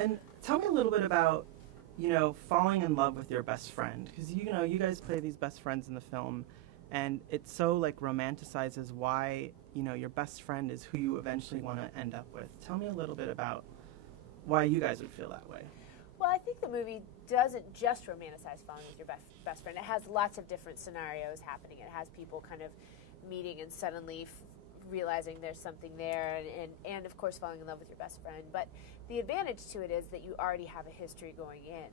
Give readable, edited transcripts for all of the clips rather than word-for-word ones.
And tell me a little bit about, falling in love with your best friend. Because, you guys play these best friends in the film, and it so, romanticizes why, your best friend is who you eventually want to end up with. Tell me a little bit about why you guys would feel that way. Well, I think the movie doesn't just romanticize falling with your best friend. It has lots of different scenarios happening. It has people kind of meeting and suddenly realizing there's something there, and of course falling in love with your best friend. But the advantage to it is that you already have a history going in.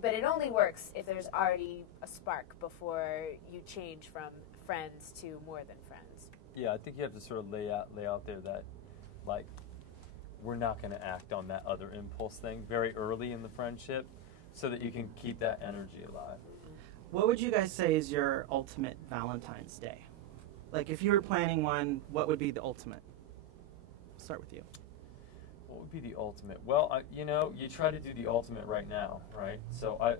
But it only works if there's already a spark before you change from friends to more than friends. Yeah, I think you have to sort of lay out there that, we're not going to act on that other impulse thing very early in the friendship so that you can keep that energy alive. What would you guys say is your ultimate Valentine's Day? If you were planning one, what would be the ultimate? I'll start with you. What would be the ultimate? Well, you try to do the ultimate right now, right? So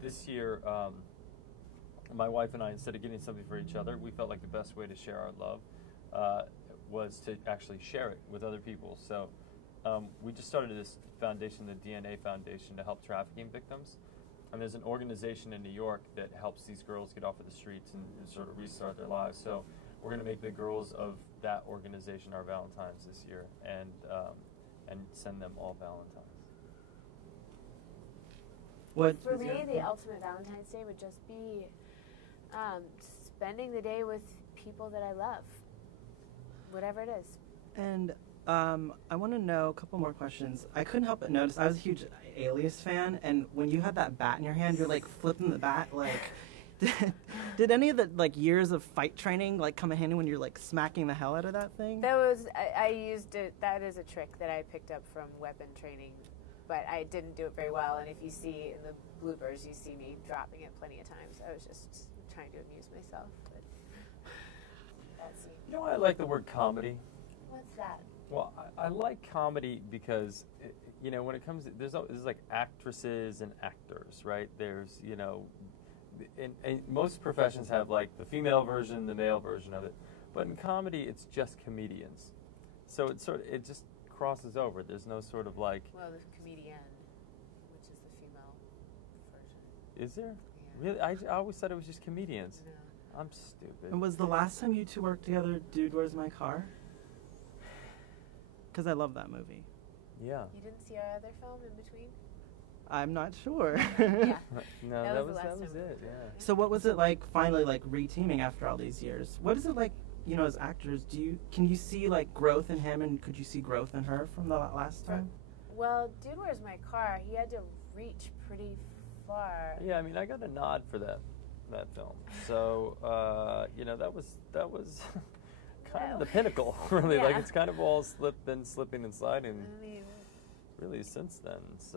this year, my wife and I, instead of getting something for each other, we felt like the best way to share our love was to actually share it with other people. So we just started this foundation, the DNA Foundation, to help trafficking victims. And there's an organization in New York that helps these girls get off of the streets and sort of restart their lives. So we're going to make the girls of that organization our Valentines this year, and send them all Valentines. For me, the ultimate Valentine's Day would just be spending the day with people that I love, whatever it is. And I want to know a couple more questions. I couldn't help but notice, I was a huge Alias fan, and when you had that bat in your hand, you're flipping the bat, did any of the years of fight training come in handy when you're smacking the hell out of that thing? That was, I used it, that is a trick that I picked up from weapon training, but I didn't do it very well, and if you see in the bloopers, you see me dropping it plenty of times. I was just trying to amuse myself. But that scene. You know why I like the word comedy? What's that? Well, I like comedy because, when it comes to, there's actresses and actors, right? There's, and most professions have the female version, the male version of it. But in comedy, it's just comedians. So it just crosses over. There's no sort of Well, the comedian, which is the female version. Is there? Yeah. Really? I always thought it was just comedians. No. I'm stupid. And was the last time you two worked together Dude, Where's My Car? Because I love that movie. Yeah. You didn't see our other film in between? I'm not sure. Yeah. No, that was it, yeah. So what was it like finally re-teaming after all these years? What is it like, as actors, can you see growth in him, and could you see growth in her from the last time? Well, Dude, Where's My Car? He had to reach pretty far. Yeah, I got a nod for that film. So, that was kind of the pinnacle, really. Yeah. It's kind of all been slipping and sliding really since then. So.